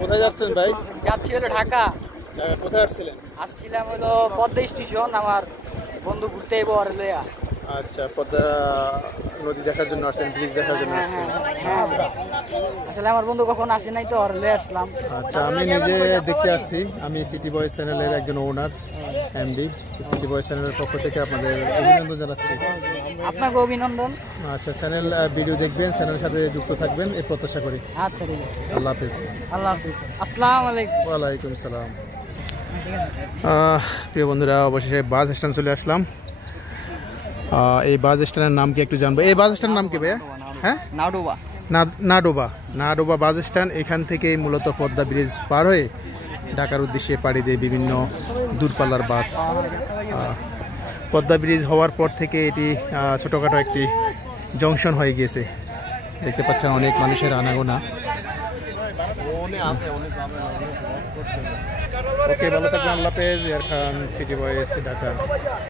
কোথায় যাচ্ছেন ভাই? যাচ্ছি হলো ঢাকা। কোথায় আসছিলেন? আসছিলাম হলো পদ্মা স্টেশন, আমার বন্ধু ঘুরতে এবো আর লইয়া। আচ্ছা, পদ্মা নদী দেখার জন্য আসছেন, ব্রিজ দেখার জন্য আসছেন? আসলে আমার বন্ধু কখন আসে নাই তো, আর লয়ে আসলাম। আচ্ছা, আমি নিজে দেখতে আসছি। আমি সিটি বয়েজ চ্যানেলের একজন ওনার, এমডি। সিটি বয়েজ চ্যানেলের পক্ষ থেকে আপনাদের অভিনন্দন জানাচ্ছি। আপনাকে অভিনন্দন। আচ্ছা, চ্যানেল ভিডিও দেখবেন, চ্যানেলের সাথে যুক্ত থাকবেন এই প্রত্যাশা করি। আচ্ছা, ঠিক আছে। আল্লাহ হাফিজ। আল্লাহ হাফিজ। আসসালামু আলাইকুম। ওয়ালাইকুম সালাম। প্রিয় বন্ধুরা, অবশেষে বাস স্ট্যান্ড চলে আসলাম। এই বাস স্ট্যান্ডের নাম কি একটু জানবো? এই বাস স্ট্যান্ডের নাম কি ভাইয়া? হ্যাঁ, নাডোবা। নাডোবা বাস স্ট্যান্ড। এখান থেকে মূলত পদ্মা ব্রিজ পার হয়ে ঢাকার উদ্দেশ্যে পাড়ি দেয় বিভিন্ন দূরপাল্লার বাস। পদ্মা ব্রিজ হওয়ার পর থেকে এটি ছোটোখাটো একটি জংশন হয়ে গিয়েছে। দেখতে পাচ্ছেন অনেক মানুষের আনাগোনা। ওকে, ভালো থাকবেন। আল্লাহ হাফেজ। ইয়ার খান, সিটি বয়েজ, ঢাকা।